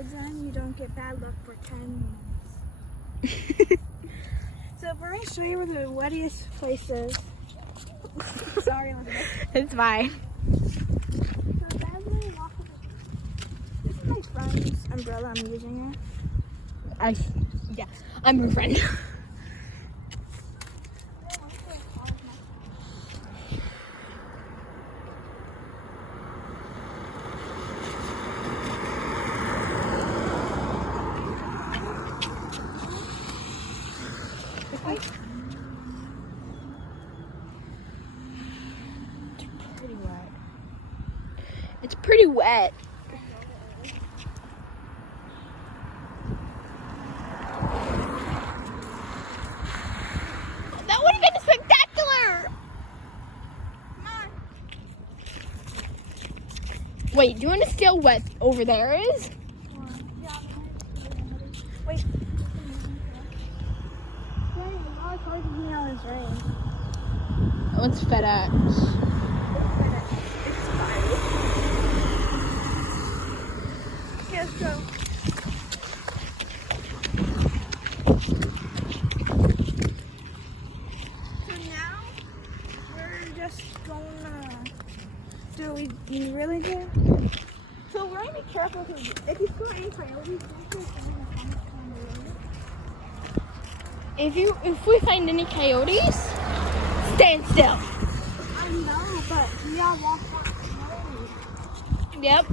roads on, you don't get bad luck for 10 minutes. So we're going to show you where the wettiest place is. Sorry, Elizabeth. It's fine. So that's where we walk over. This is my friend's umbrella. I'm using it. Yeah, I'm her friend. It's pretty wet. That would have been spectacular. Come on. Wait, do you want to see how wet over there is? Wait. Dang, a lot of cars are coming out in this rain. Oh, it's FedEx. Yes, go. So now we're just gonna do what we really do. So we're gonna be careful because if you saw any coyotes, If we find any coyotes, stand still. I know, but we all walk up the road. Yep.